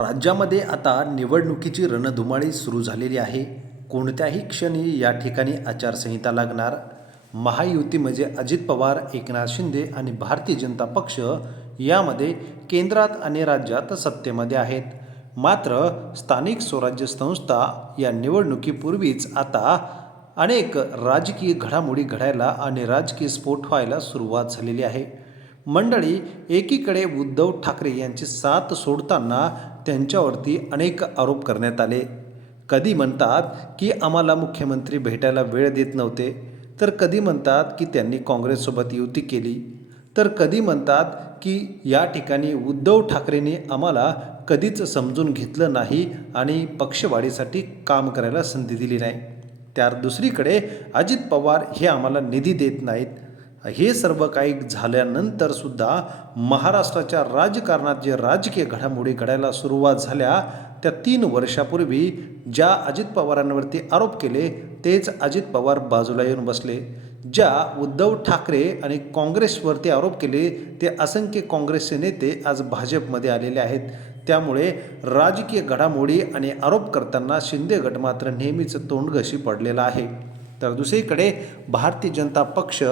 राज्यामध्ये आता निवडणुकीची रणधुमाळी सुरू झालेली आहे. कोणत्याही क्षणी या ठिकाणी आचारसंहिता लागणार? महायुती म्हणजे अजित पवार एकनाथ शिंदे आणि भारतीय जनता पक्ष यामध्ये केंद्रात आणि राज्यात सत्तेमध्ये आहेत. मात्र स्थानिक स्वराज्य संस्था या निवडणुकीपूर्वीच आता अनेक राजकीय घडामोडी घडायला आणि राजकीय स्फोट व्हायला सुरुवात झालेली आहे. मंडळी एकीकडे उद्धव ठाकरे यांची साथ सोडताना त्यांच्यावरती अनेक आरोप करण्यात आले. कधी म्हणतात की आम्हाला मुख्यमंत्री भेटायला वेळ देत नव्हते तर कधी म्हणतात की त्यांनी काँग्रेससोबत युती केली तर कधी म्हणतात की या ठिकाणी उद्धव ठाकरेंनी आम्हाला कधीच समजून घेतलं नाही आणि पक्षवाढीसाठी काम करायला संधी दिली नाही. त्यात दुसरीकडे अजित पवार हे आम्हाला निधी देत नाहीत. हे सर्व काही झाल्यानंतर सुद्धा महाराष्ट्राच्या राजकारणात जे राजकीय घडामोडी घडायला सुरुवात झाल्या त्या तीन वर्षापूर्वी ज्या अजित पवारांवरती आरोप केले तेच अजित पवार बाजूला येऊन बसले. ज्या उद्धव ठाकरे आणि काँग्रेसवरती आरोप केले ते असंख्य काँग्रेसचे नेते आज भाजपमध्ये आलेले आहेत. त्यामुळे राजकीय घडामोडी आणि आरोप करताना शिंदे गट मात्र नेहमीच तोंडघशी पडलेला आहे. तर दुसरीकडे भारतीय जनता पक्ष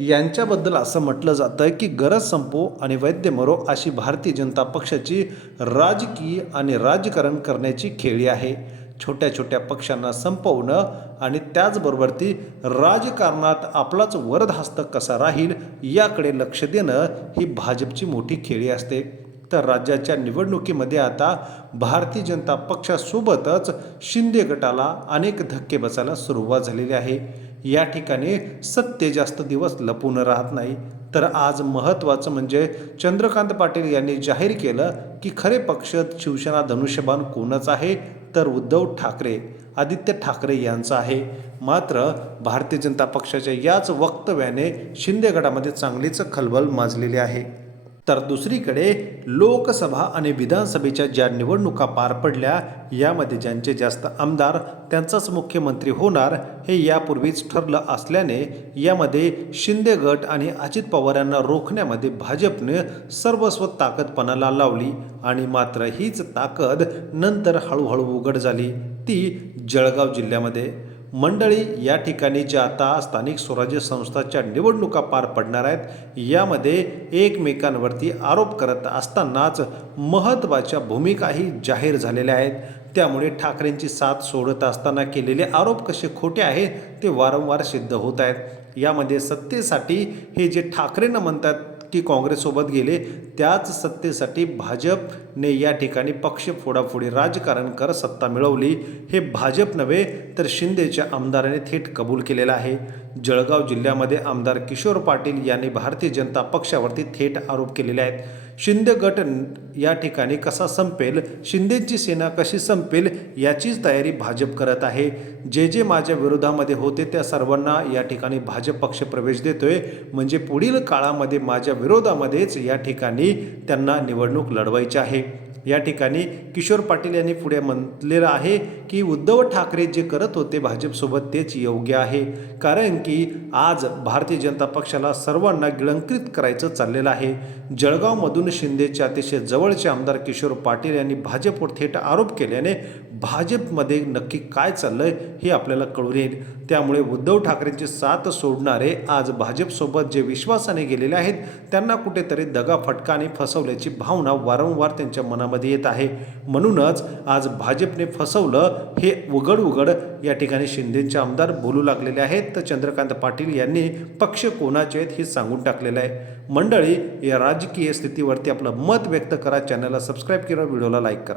यांच्याबद्दल असं म्हटलं जातं की गरज संपो आणि वैद्य मरो अशी भारतीय जनता पक्षाची राजकीय आणि राजकारण करण्याची खेळी आहे. छोट्या छोट्या पक्षांना संपवणं आणि त्याचबरोबर ती राजकारणात आपलाच वरदहस्त कसा राहील याकडे लक्ष देणं ही भाजपची मोठी खेळी असते. तर राज्याच्या निवडणुकीमध्ये आता भारतीय जनता पक्षासोबतच शिंदे गटाला अनेक धक्के बसायला सुरुवात झालेली आहे. या ठिकाणी सत्य जास्त दिवस लपून राहत नाही. तर आज महत्त्वाचं म्हणजे चंद्रकांत पाटील यांनी जाहीर केलं की खरे पक्ष शिवसेना धनुष्यबाण कोणच आहे? तर उद्धव ठाकरे आदित्य ठाकरे यांचा आहे. मात्र भारतीय जनता पक्षाच्या याच वक्तव्याने शिंदे गटामध्ये चांगलीच खलबल माजलेली आहे. तर दुसरीकडे लोकसभा आणि विधानसभेच्या ज्या निवडणुका पार पडल्या यामध्ये ज्यांचे जास्त आमदार त्यांचाच मुख्यमंत्री होणार हे यापूर्वीच ठरलं असल्याने यामध्ये शिंदे गट आणि अजित पवार यांना रोखण्यामध्ये भाजपने सर्वस्व ताकद पणाला लावली आणि मात्र हीच ताकद नंतर हळूहळू उघड झाली ती जळगाव जिल्ह्यामध्ये. मंडळी या ठिकाणी ज्या आता स्थानिक स्वराज्य संस्थाच्या निवडणुका पार पडणार आहेत यामध्ये एकमेकांवरती आरोप करत असतानाच महत्त्वाच्या भूमिकाही जाहीर झालेल्या आहेत. त्यामुळे ठाकरेंची साथ सोडत असताना केलेले आरोप कसे खोटे आहेत ते वारंवार सिद्ध होत आहेत. यामध्ये सत्तेसाठी हे जे ठाकरेंना म्हणतात ती काँग्रेससोबत गेले त्याच सत्तेसाठी भाजपने या ठिकाणी पक्ष फोडाफोडी राजकारण करत सत्ता मिळवली. हे भाजप नव्हे तर शिंदेच्या आमदाराने थेट कबूल केलेलं आहे. जळगाव जिल्ह्यामध्ये आमदार किशोर पाटील यांनी भारतीय जनता पक्षावरती थेट आरोप केलेले आहेत. शिंदे गट या ठिकाणी कसा संपेल शिंदेची सेना कशी संपेल याचीच तयारी भाजप करत आहे. जे जे माझ्या विरोधामध्ये होते त्या सर्वांना या ठिकाणी भाजप पक्ष प्रवेश देतोय. म्हणजे पुढील काळामध्ये माझ्या विरोधामध्येच या ठिकाणी त्यांना निवडणूक लढवायची आहे. या ठिकाणी किशोर पाटील यांनी पुढे म्हटलेलं आहे की उद्धव ठाकरे जे करत होते भाजपसोबत तेच योग्य आहे. कारण की आज भारतीय जनता पक्षाला सर्वांना गिळंकृत करायचं चाललेलं आहे. जळगावमधून शिंदेचे अतिशय जवळ जवळचे आमदार किशोर पाटील यांनी भाजपवर थेट आरोप केल्याने भाजपमध्ये नक्की काय चाललं आहे हे आपल्याला कळून येईल. त्यामुळे उद्धव ठाकरेंची साथ सोडणारे आज भाजपसोबत जे विश्वासाने गेलेले आहेत त्यांना कुठेतरी दगा फटका आणि फसवल्याची भावना वारंवार त्यांच्या मनामध्ये येत आहे. म्हणूनच आज भाजपने फसवलं हे उघड उघड या ठिकाणी शिंदेचे आमदार बोलू लागलेले आहेत. तर चंद्रकांत पाटील यांनी पक्ष कोणाचे आहेत हे सांगून टाकलेलं आहे. मंडळी या राजकीय स्थितीवरती आपलं मत व्यक्त करा चॅनलला सबस्क्राईब करा व्हिडिओला लाईक करा.